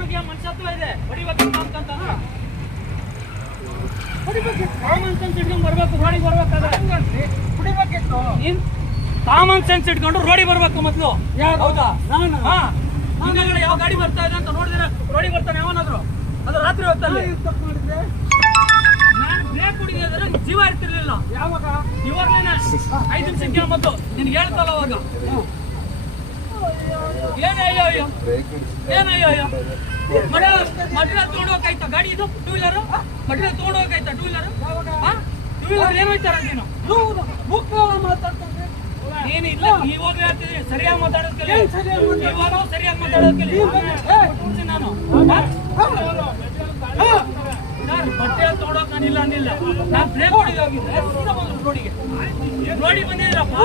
ನನಗೆ ಮನಸತ್ವ ಇದೆ, ಹೊಡಿಬೇಕು ಅಂತ ಕಾಮನ್ ಸೆನ್ಸ್ ಇಟ್ಕೊಂಡು ಬರ್ಬೇಕು, ರೋಡಿಗೆ ಬರ್ಬೇಕಾದ್ರೆ ಕುಡಿಬೇಕಿತ್ತು. ಕಾಮನ್ ಸೆನ್ಸ್ ಇಟ್ಕೊಂಡು ರೋಡಿಗೆ ಬರ್ಬೇಕು ಮೊದಲು. ಹೌದಾ? ನಾನು ಹಿಂದೆಗಡೆ ಯಾವ ಗಾಡಿ ಬರ್ತಾ ಇದೆ ಅಂತ ನೋಡಿದ್ರೆ ರೋಡಿಗೆ ಬರ್ತಾನೆ ಯಾವನಾದ್ರು? ಅದು ರಾತ್ರಿ ಹೊತ್ತಲ್ಲಿ ತಪ್ಪು ಮಾಡಿದ್ರೆ ನಾನು ಬ್ರೇಕ್ ಕುಡಿದ್ರೆ ಜೀವ ಇರ್ತಿರ್ಲಿಲ್ಲ. ಯಾವಾಗ ಇವಾಗಲೇನೆ 5 ನಿಮಿಷಕ್ಕೆ ಮೊದಲು ನಿನ್ಗೆ ಹೇಳ್ತಲ್ಲ ಅವಾಗ ಏನಯ್ಯೋ ಏನಯ್ಯೋ ಮಟೀರಿಯಲ್ ತೊಗೊಂಡೋಗಾಯ್ತಾ ಗಾಡಿ? ಇದು ಟೂ ವೀಲರ್ ಮಟೀರಿಯಲ್ ತೊಗೊಂಡೋಗಾಯ್ತಾ ಟೂ ವೀಲರ್? ಟೂ ವೀಲರ್ ಏನು ಹೋಯ್ತಾರ ನೀನು? ಮಾತಾಡ್ತಾರೆ ಏನಿಲ್ಲ, ಇವಾಗಲೇ ಹೇಳ್ತಿದ್ದೀನಿ ಸರಿಯಾಗಿ ಮಾತಾಡೋದಕ್ಕೆ. ಇವಾಗ ಸರಿಯಾಗಿ ಮಾತಾಡೋದಕ್ಕೆ ನಾನು ಬಟ್ಟೆ ತೊಗೊಂಡೋಗಿ ನಾನು ಇಲ್ಲ ಅಂದಿಲ್ಲ. ನಾನು ಬ್ರೇಕ್ ಹೊಡಿಗೆ ಹೋಗಿದ್ದೆ, ರೋಡಿಗೆ ಬಂದಿದ್ದೀರಪ್ಪ.